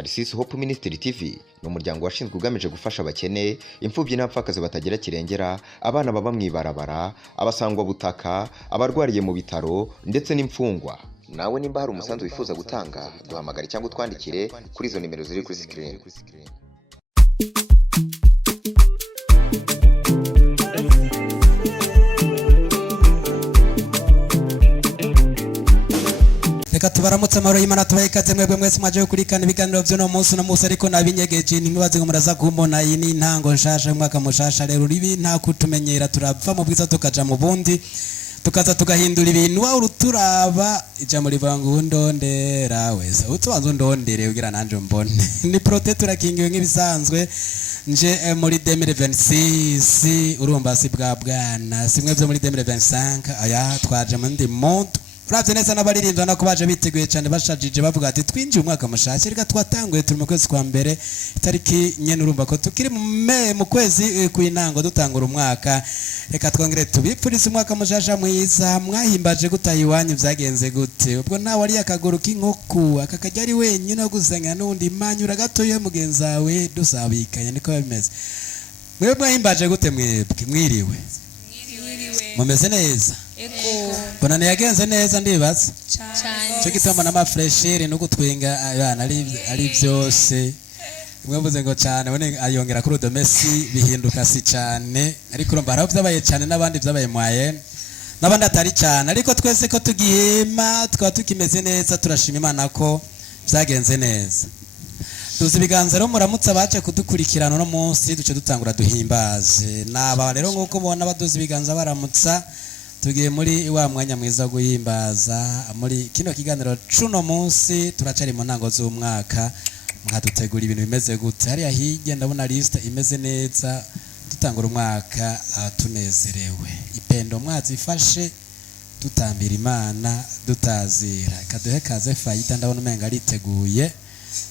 Tarsis Hope Ministry TV ni umuryango washinzwe ugamije gufasha abakene, imfubyi n'abapfakazi batagira kirengera, abana baba mwibarabara, abasangwa butaka, abarwariye mu bitaro ndetse n'imfungwa. Nawe nimba hari umusanzu wifuza gutanga, duhamagare cyangwa utwandikire kuri izo nimero ziri kuri screen. Reka tubaramutse amahoro y'Imana tubaye ikaze mwebwe mwese mwaje kurikana ibiganiro byo no munsi no munsi, ariko nabinyegeje ntimubaze ngo muraza kumbona. Iyi ni intango nshasha mwaka mushasha, rero ribi nta kutumenyera, turapfa mu bwiza tukaja mu bundi, tukaza tugahindura ibintu. Wa uruturaba ijambo rivangu ndondera wese utubanza ndondere ugira nanje mbone ni protect turakingiwe nk'ibisanzwe nje muri 2026 urumva si bwa bwana simwe byo muri 2025 aya twaje mu ndi monde. Uravye neza n'abaririmbwa nako baje biteguye cyane bashajije bavuga ati twinjiye umwaka mushasha, reka twatanguye turi mu kwezi kwa mbere itariki nyene, urumva ko tukiri mu kwezi kw'intango dutangura umwaka. Reka twongere tubipfurize umwaka mushasha mwiza. Mwahimbaje gutayiwanyu vyagenze gute? Ubwo nawe ari akaguru k'inkoko akakajya ari wenyine gusanga n'undi manyura gatoye mugenzi wawe dusabikanye, niko bimeze. Mwe mwahimbaje gute? Mwebwe mwiriwe mumeze neza? Bonane yagenze neza ndibaza cyo gitamba n'amafresheri no gutwinga abana ari byose. Mwavuze ngo cyane bone ayongera kuri domesi bihinduka si cyane, ariko urumva haraho byabaye cyane n'abandi byabaye mwaye n'abandi atari cyane, ariko twese ko tugihema tukaba tukimeze neza. Turashima Imana ko byagenze neza. Tuzi ibiganza rero muramutse baje kudukurikirana no munsi duce dutangura duhimbaze naba rero nkuko bona baduzi ibiganza baramutsa. Tugiye muri wa mwanya mwiza guhimbaza muri kino kiganiro cuno munsi. Turacari mu ntango z'umwaka, mwadutegura ibintu bimeze gute? Hariya hirya ndabona liste imeze neza, dutangura umwaka tunezerewe. Ipendo mwazifashe tutambira Imana dutazira. Kaduhe kaze Fayida ndabona umenga ariteguye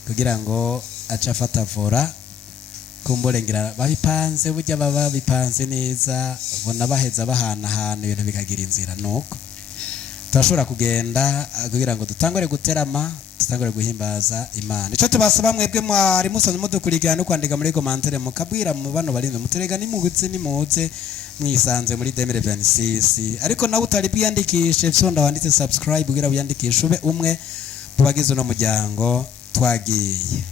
kugira ngo aca afata vora kumburengera babipanze, burya baba bipanze neza, bona baheza bahanahana ibintu bikagira inzira. Nuko turashobora kugenda kugira ngo dutangure guterama, dutangure guhimbaza Imana. Ico tubasaba mwebwe mwari musanzwe mudukurikirana no kwandika muri commentaire mukabwira mu bano barinze muterega nimuze mwisanze muri 2026, ariko nawe utari bwiyandikishe sonda wanditse subscribe kugira uyandikishe ube umwe mu bagize no muryango. Twagiye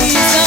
Please.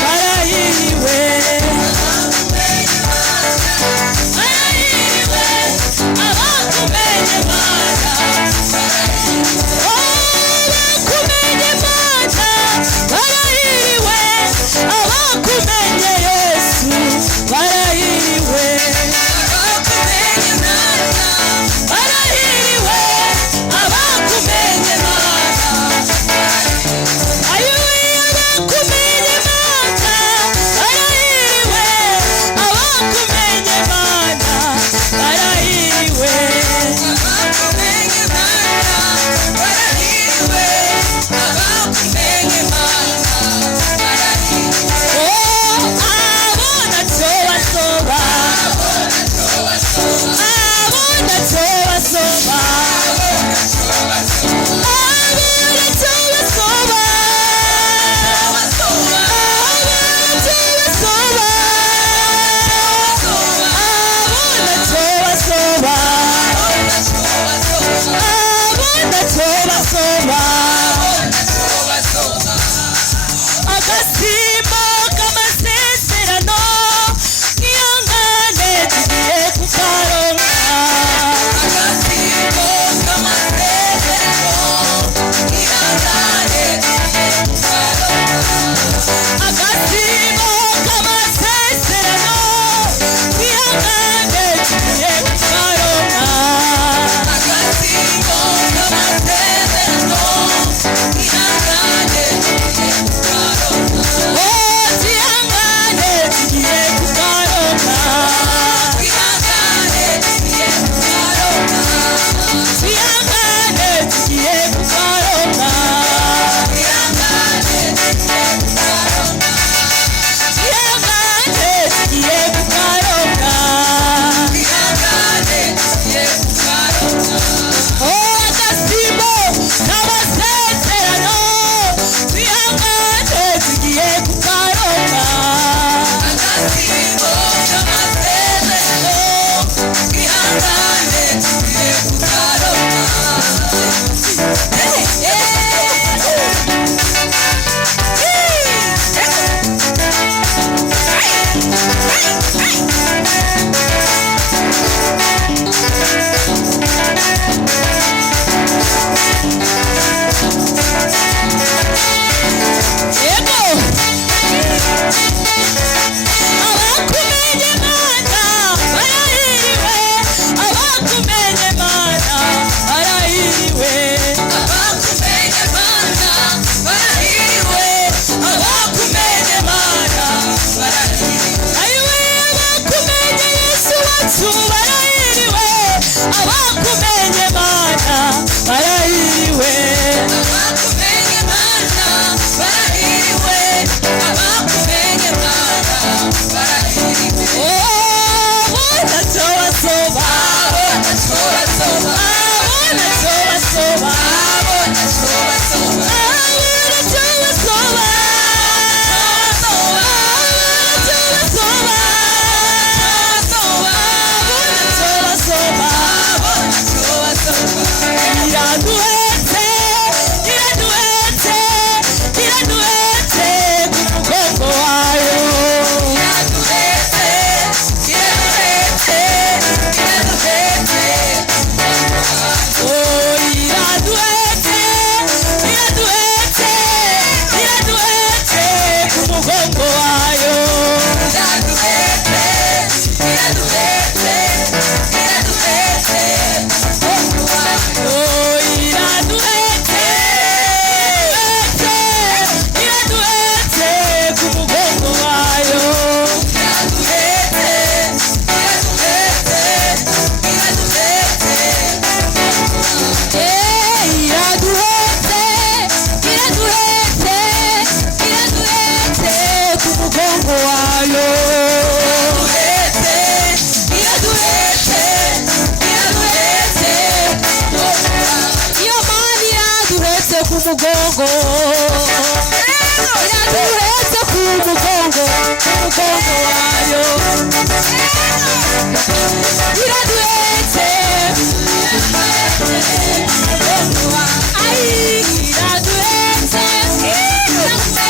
barahiriwe. Barahiriwe abakumenye Mana, abakumenye Mana, barahiriwe abakumenye Yesu, barahiriwe. Abakumenye Mana, barahiriwe abakumenye Mana, ayuye abakumenye Mana, barahiriwe abakumenye Mana, barahiriwe. Abakumenye Mana, barahiriwe abakumenye Mana, barahiriwe. Oh, abona toba soba, abona toba soba, abona toba soba, abona toba soba, abona toba soba, abona toba soba, abona toba soba, abona toba soba. Agasimbo k'amasezerano n'ihangane tugiye kukaronka. Agasimbo k'amasezerano n'ihangane tugiye kukaronka. Agasimbo k'amasezerano n'ihangane tugiye kukaronka. Agasimbo k'amasezerano n'ihangane tugiye kukaronka. Oh, twihangane tugiye kukaronka. Twihangane tugiye kukaronka. Twihangane tugiye kukaronka. Twihangane tugiye kukaronka. Twihangane tugiye kukaronka. Twihangane tugiye kukaronka. Oh, agasimbo k'amasezerano, twihangane tugiye kukaronka. Agasimbo k'amasezerano, twihangane tugiye kukaronka. Yego, abakumenye Mana, barahiriwe abakumenye Mana, barahiriwe abakumenye Mana, barahiriwe abakumenye Mana, barahiriwe. Ayiwe abakumenye Yesu wacu, barahiriwe abakumenye Mana, barahiriwe abakumenye Mana, barahiriwe abakumenye Mana, barahiriwe. Oh, bona toba soba, bona toba soba, bona toba soba, bona toba soba, bona toba soba, bona toba soba, bona toba soba, bona toba soba. Iraduhetse, iraduhetse, iraduhetse ku mugongo wayo. Iraduhetse, iraduhetse, iraduhetse ku mugongo wayo. Oh, iraduhetse, iraduhetse, iraduhetse ku mugongo wayo. Iraduhetse, iraduhetse, iraduhetse ku mugongo wayo. Oh, iraduhetse, iraduhetse ku mugongo wayo. Iraduhetse, iraduhetse, iraduhetse iraduhetse, iraduhetse, iraduhetse ku mugongo wayo. Iraduhetse, iraduhetse, iraduhetse iyo Mana iraduhetse ku mugongo, iraduhetse ku mugongo, ku mugongo wayo. Iraduhetse, ay, iraduhetse, iraduhetse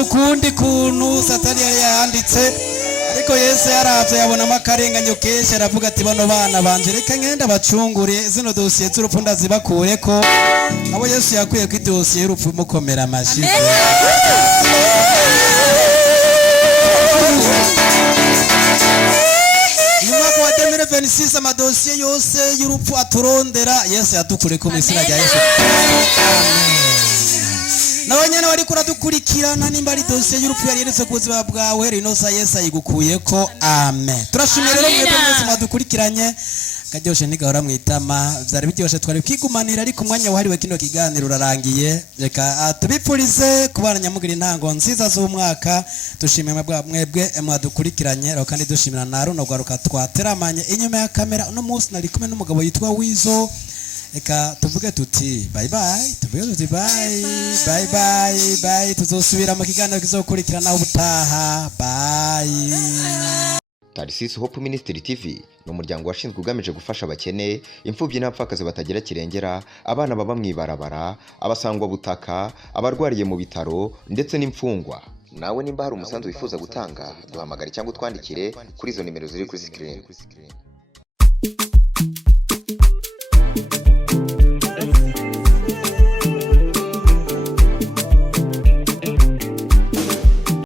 Ukundi kuntu Satani yanditse ariko Yesu yaravye yabona akarenganyo kenshi aravuga ati bano bana banje reka ngenda bacungure zino dosiye z'urupfu ndazibakureko abo Yesu yakuye ku dosiye y'urupfu mukomera amashi nyuma kwa 2026 amadosiye yose y'urupfu aturondera Yesu yadukure ku misira rya Yesu. Nabanyana wari kuradukurikirana nimba ari dosiye y'urupfu yari yeretse ku buzima bwawe rinosa Yesu ayigukuyeko. Amen. Turashimira rero mwebwe mwese mwadukurikiranye. Karyoshe ntigahora mwitama byari biryoshe twari kwigumanira ariko umwanya wahariwe kino kiganiro urarangiye. Reka tubipfurize kubana nyamugira intango nziza z'umwaka. Dushimira mwebwe mwadukurikiranye rero kandi dushimira na runo gwaruka twateramanye inyuma ya kamera uno munsi nari kumwe n'umugabo yitwa Wizo. Eka tuvuge tuti bye bye, tuvuge tuti bye, tuzosubira mu kiganiro kizokurikirana ubutaha. Bye. Tarsis Hope Ministry TV ni umuryango washinzwe ugamije gufasha abakene, imfubyi n'abapfakazi batagira kirengera, abana baba mwibarabara, abasangwa butaka, abarwariye mu bitaro ndetse n'imfungwa. Nawe nimba hari umusanzu wifuza gutanga duhamagare cyangwa utwandikire kuri izo nimero ziri kuri screen.